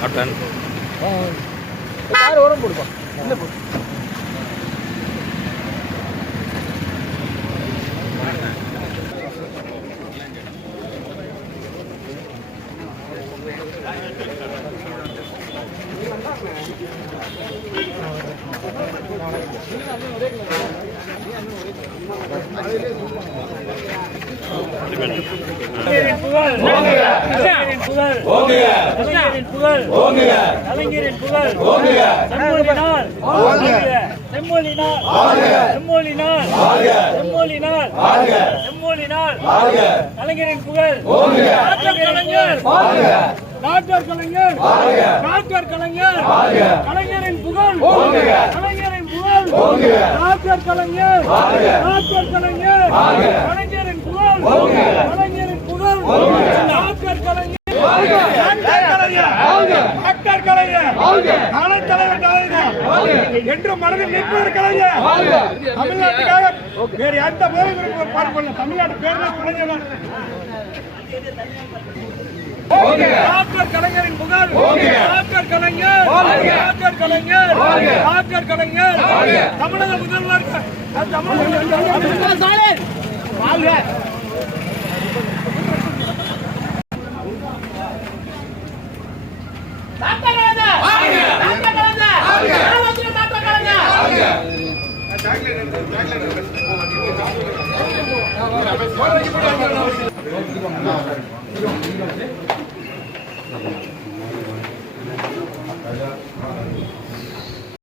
cotton யார் உரம் போடுப்பா இல்லை போடு கலைஞரின் புகழ் டாக்டர் கலைஞர் டாக்டர் கலைஞர் கலைஞரின் புகழ் கலைஞரின் புகழ் டாக்டர் கலைஞர் டாக்டர் கலைஞர் கலைஞரின் புகழ் கலைஞரின் புகழ் டாக்டர் கலைஞர் டாக்டர் கலைஞர் தலைவர் கலைஞர் என்று மனதில் நிற்பவர் கலைஞர் தமிழ்நாட்டுக்காக வேறு எந்த போதையும் பார்க்கல தமிழ்நாட்டு பேர் கலைஞர் டாக்டர் கலைஞரின் புகழ் டாக்டர் கலைஞர் டாக்டர் கலைஞர் டாக்டர் கலைஞர் தமிழக முதல்வர்